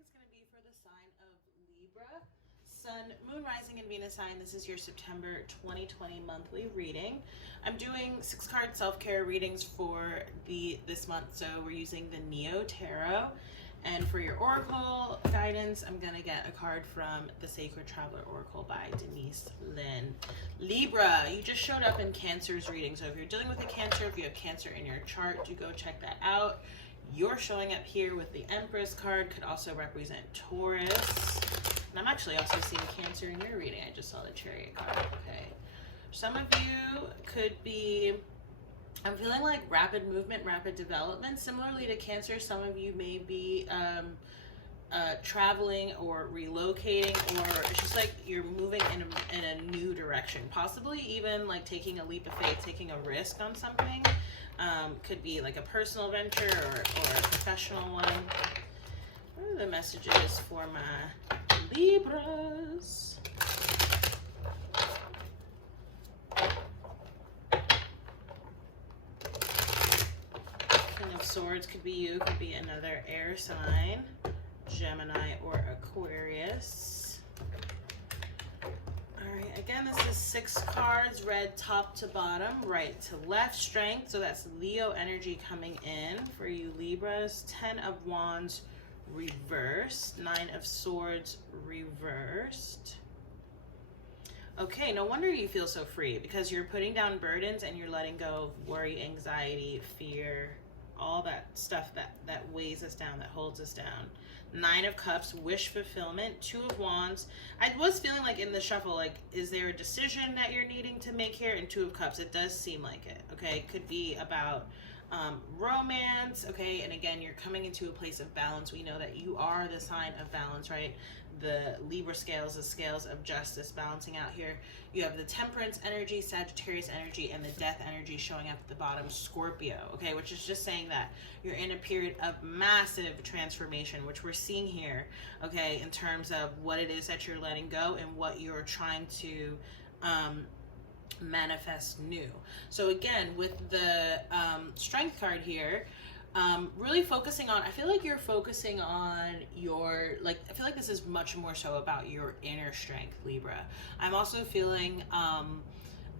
reading is going to be for the sign of Libra, Sun, Moon, Rising, and Venus sign. This is your September 2020 monthly reading. I'm doing 6-card self-care readings for this month, so we're using the Neo Tarot. And for your oracle guidance, I'm going to get a card from the Sacred Traveler Oracle by Denise Lynn. Libra, you just showed up in Cancer's reading. So if you're dealing with a Cancer, if you have Cancer in your chart, do go check that out. You're showing up here with the Empress card, could also represent Taurus. And I'm actually also seeing Cancer in your reading. I just saw the Chariot card. Okay. Some of you could be, I'm feeling like rapid movement, rapid development. Similarly to Cancer, some of you may be traveling or relocating, or it's just like you're moving in a new direction. Possibly even like taking a leap of faith, taking a risk on something. Could be like a personal venture or a professional one. What are the messages for my Libras? King of Swords could be you, could be another air sign, Gemini or Aquarius. All right, again, this is 6 cards, read top to bottom, right to left, strength. So that's Leo energy coming in for you Libras. 10 of Wands reversed, 9 of Swords reversed. Okay, no wonder you feel so free, because you're putting down burdens and you're letting go of worry, anxiety, fear, all that stuff that weighs us down, that holds us down. 9 of Cups, wish fulfillment. 2 of Wands. I was feeling like in the shuffle, like, is there a decision that you're needing to make here? And 2 of Cups, it does seem like it. Okay, could be about romance. Okay, and again, you're coming into a place of balance. We know that you are the sign of balance, right? The Libra scales, the scales of justice balancing out here. You have the Temperance energy, Sagittarius energy, and the Death energy showing up at the bottom, Scorpio. Okay, which is just saying that you're in a period of massive transformation, which we're seeing here. Okay, in terms of what it is that you're letting go and what you're trying to manifest new. So again, with the strength card here, really focusing on, I feel like you're focusing on your, like, I feel like this is much more so about your inner strength, Libra. I'm also feeling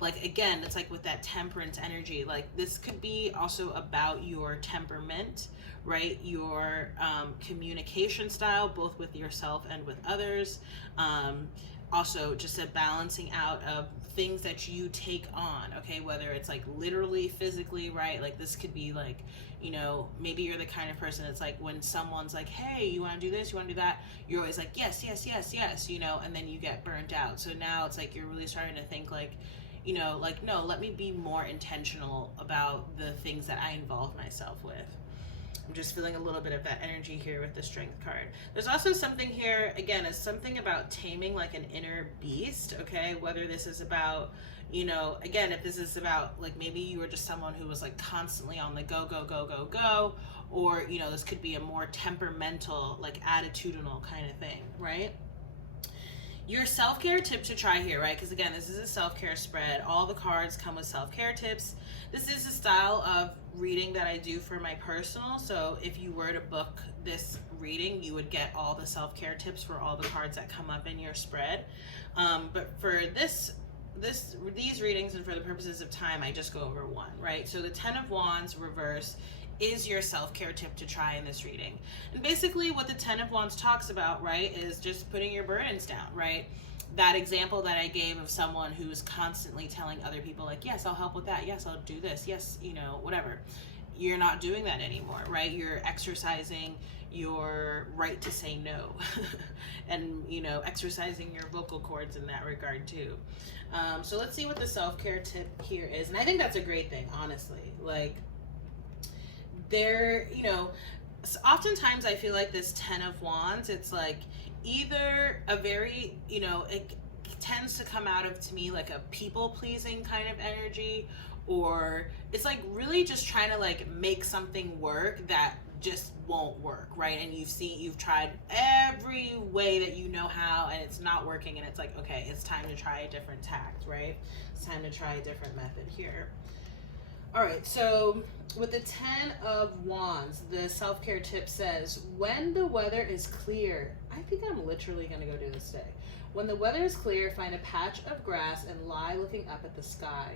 like, again, it's like with that Temperance energy, like this could be also about your temperament, right? Your communication style, both with yourself and with others. Also just a balancing out of things that you take on, okay? Whether it's like literally, physically, right? Like this could be like, you know, maybe you're the kind of person that's like, when someone's like, hey, you want to do this, you want to do that, you're always like, yes, yes, yes, yes, you know, and then you get burnt out. So now it's like you're really starting to think like, you know, like, no, let me be more intentional about the things that I involve myself with. I'm just feeling a little bit of that energy here with the strength card. There's also something here, again, is something about taming like an inner beast, okay? Whether this is about, you know, again, if this is about like maybe you were just someone who was like constantly on the go, go, go, go, go, or, you know, this could be a more temperamental, like attitudinal kind of thing, right? Your self-care tip to try here, right? Because again, this is a self-care spread. All the cards come with self-care tips. This is a style of reading that I do for my personal. So if you were to book this reading, you would get all the self-care tips for all the cards that come up in your spread. But for these readings and for the purposes of time, I just go over one, right? So the 10 of Wands reverse is your self-care tip to try in this reading. And basically what the 10 of Wands talks about, right, is just putting your burdens down, right? That example that I gave of someone who is constantly telling other people like, yes, I'll help with that. Yes, I'll do this. Yes, you know, whatever. You're not doing that anymore, right? You're exercising your right to say no and, you know, exercising your vocal cords in that regard too. So let's see what the self-care tip here is. And I think that's a great thing, honestly. Like, there, you know, oftentimes I feel like this 10 of Wands, it's like either a very, you know, it tends to come out of, to me, like a people pleasing kind of energy, or it's like really just trying to like make something work that just won't work, right? And you've tried every way that you know how and it's not working, and it's like, okay, it's time to try a different tact, right? It's time to try a different method here. All right, so with the 10 of Wands, the self-care tip says, when the weather is clear, I think I'm literally going to go do this today. When the weather is clear, find a patch of grass and lie looking up at the sky.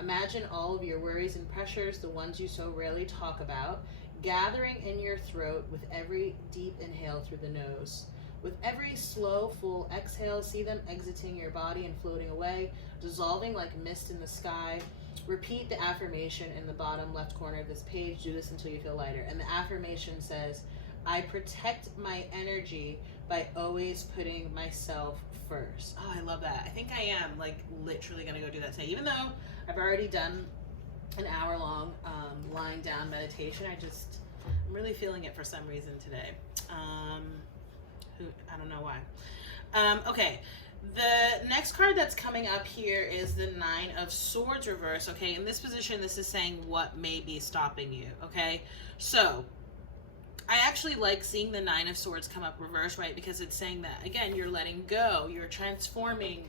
Imagine all of your worries and pressures, the ones you so rarely talk about, gathering in your throat with every deep inhale through the nose. With every slow, full exhale, see them exiting your body and floating away, dissolving like mist in the sky. Repeat the affirmation in the bottom left corner of this page. Do this until you feel lighter. And the affirmation says, I protect my energy by always putting myself first. Oh, I love that. I think I am like literally going to go do that today. Even though I've already done an hour-long lying down meditation, I'm really feeling it for some reason today. I don't know why. Okay. The next card that's coming up here is the 9 of Swords reverse. Okay, in this position, this is saying what may be stopping you. Okay, so I actually like seeing the 9 of Swords come up reverse, right? Because it's saying that, again, you're letting go, you're transforming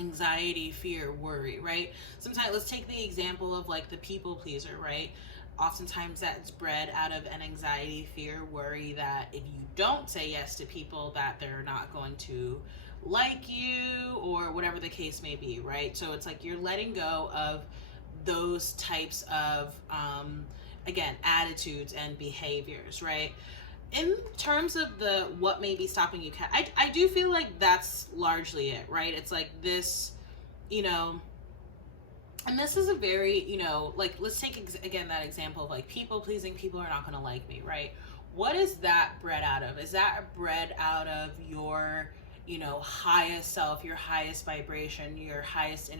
anxiety, fear, worry, right? Sometimes, let's take the example of like the people pleaser, right? Oftentimes that's bred out of an anxiety, fear, worry that if you don't say yes to people, that they're not going to like you or whatever the case may be, right? So it's like you're letting go of those types of again, attitudes and behaviors, right? In terms of the what may be stopping you, I do feel like that's largely it, right? It's like this, you know, and this is a very, you know, like, let's take again that example of like people pleasing, people are not going to like me, right? What is that bred out of? Is that bred out of your, you know, highest self, your highest vibration, your highest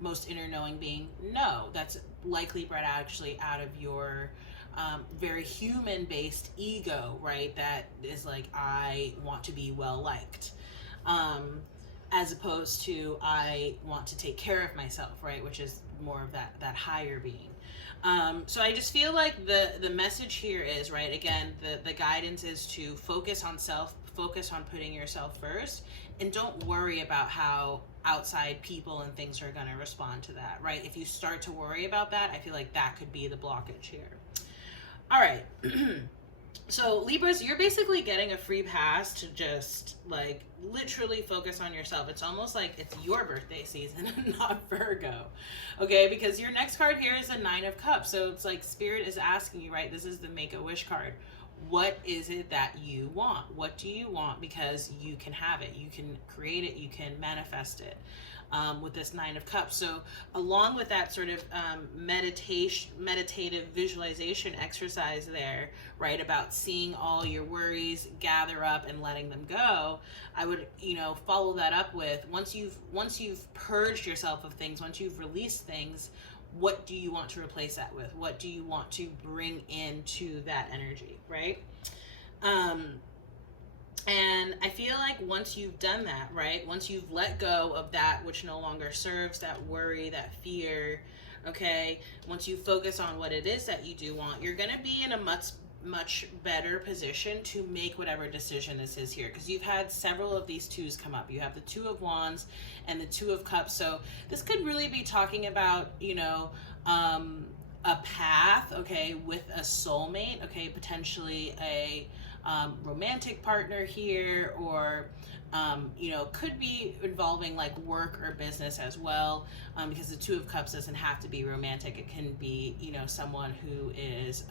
most inner knowing being? No, that's likely bred actually out of your very human based ego, right? That is like, I want to be well liked, as opposed to I want to take care of myself, right? Which is more of that higher being. So I just feel like the message here is, right, again, the guidance is to focus on self, focus on putting yourself first, and don't worry about how outside people and things are going to respond to that, right? If you start to worry about that, I feel like that could be the blockage here. All right. So Libras, you're basically getting a free pass to just like literally focus on yourself. It's almost like it's your birthday season and not Virgo, okay? Because your next card here is a 9 of Cups. So it's like Spirit is asking you, right? This is the Make-A-Wish card. What is it that you want? What do you want? Because you can have it. You can create it. You can manifest it. With this 9 of Cups. So along with that sort of meditative visualization exercise there, right, about seeing all your worries gather up and letting them go, I would, you know, follow that up with, once you've purged yourself of things, once you've released things, what do you want to replace that with? What do you want to bring into that energy, right? And I feel like once you've done that, right, once you've let go of that which no longer serves, that worry, that fear, okay, once you focus on what it is that you do want, you're going to be in a much better position to make whatever decision this is here, because you've had several of these 2s come up. You have the 2 of Wands and the 2 of Cups. So this could really be talking about, you know, a path, okay, with a soulmate, okay, potentially a romantic partner here, or you know, could be involving like work or business as well, because the 2 of Cups doesn't have to be romantic. It can be, you know, someone who is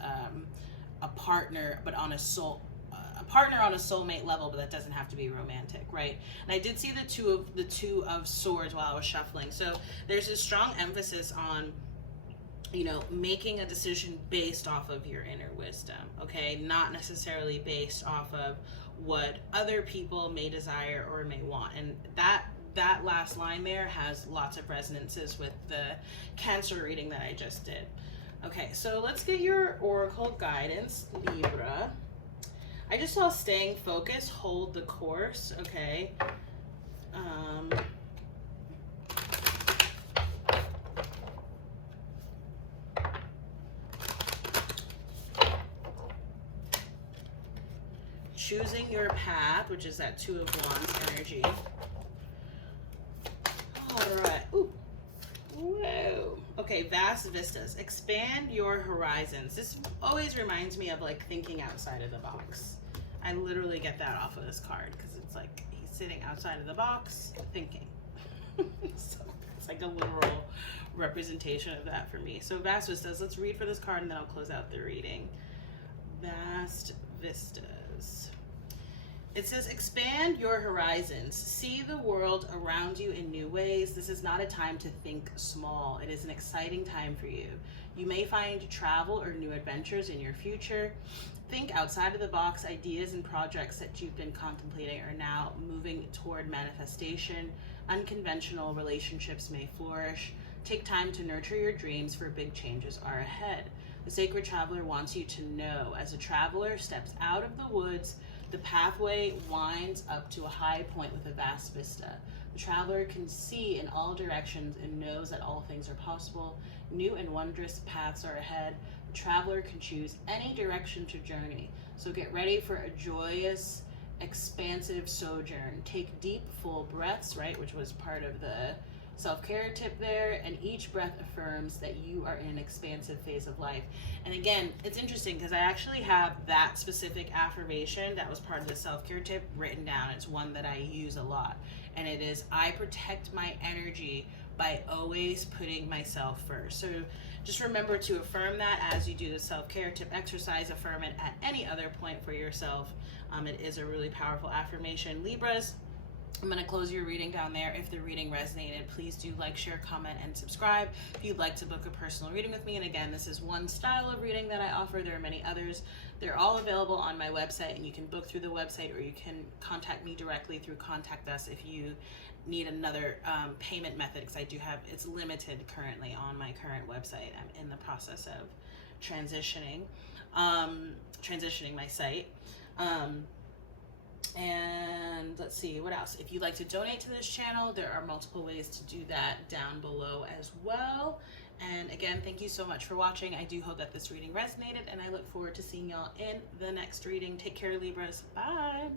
a partner, but on a soulmate level, but that doesn't have to be romantic, right? And I did see the two of Swords while I was shuffling. So there's a strong emphasis on, you know, making a decision based off of your inner wisdom, okay? Not necessarily based off of what other people may desire or may want. And that last line there has lots of resonances with the Cancer reading that I just did. Okay, so let's get your oracle guidance, Libra. I just saw staying focused, hold the course, okay? Choosing your path, which is that 2 of Wands energy. All right. Ooh. Whoa. Okay. Okay, vast vistas. Expand your horizons. This always reminds me of like thinking outside of the box. I literally get that off of this card because it's like he's sitting outside of the box thinking. So it's like a literal representation of that for me. So vast vistas. Let's read for this card and then I'll close out the reading. Vast vistas. It says, expand your horizons. See the world around you in new ways. This is not a time to think small. It is an exciting time for you. You may find travel or new adventures in your future. Think outside of the box. Ideas and projects that you've been contemplating are now moving toward manifestation. Unconventional relationships may flourish. Take time to nurture your dreams, for big changes are ahead. The sacred traveler wants you to know, as a traveler steps out of the woods, the pathway winds up to a high point with a vast vista. The traveler can see in all directions and knows that all things are possible. New and wondrous paths are ahead. The traveler can choose any direction to journey. So get ready for a joyous, expansive sojourn. Take deep, full breaths, right, which was part of the self-care tip there, and each breath affirms that you are in an expansive phase of life. And again, it's interesting because I actually have that specific affirmation that was part of the self-care tip written down. It's one that I use a lot, and it is, I protect my energy by always putting myself first. So just remember to affirm that as you do the self-care tip exercise. Affirm it at any other point for yourself. It is a really powerful affirmation. Libras, I'm going to close your reading down there. If the reading resonated, please do like, share, comment, and subscribe. If you'd like to book a personal reading with me, and again, this is one style of reading that I offer. There are many others. They're all available on my website, and you can book through the website, or you can contact me directly through Contact Us if you need another payment method, because I do have, it's limited currently on my current website. I'm in the process of transitioning my site. And let's see, what else? If you'd like to donate to this channel, there are multiple ways to do that down below as well. And again, thank you so much for watching. I do hope that this reading resonated, and I look forward to seeing y'all in the next reading. Take care, Libras. Bye.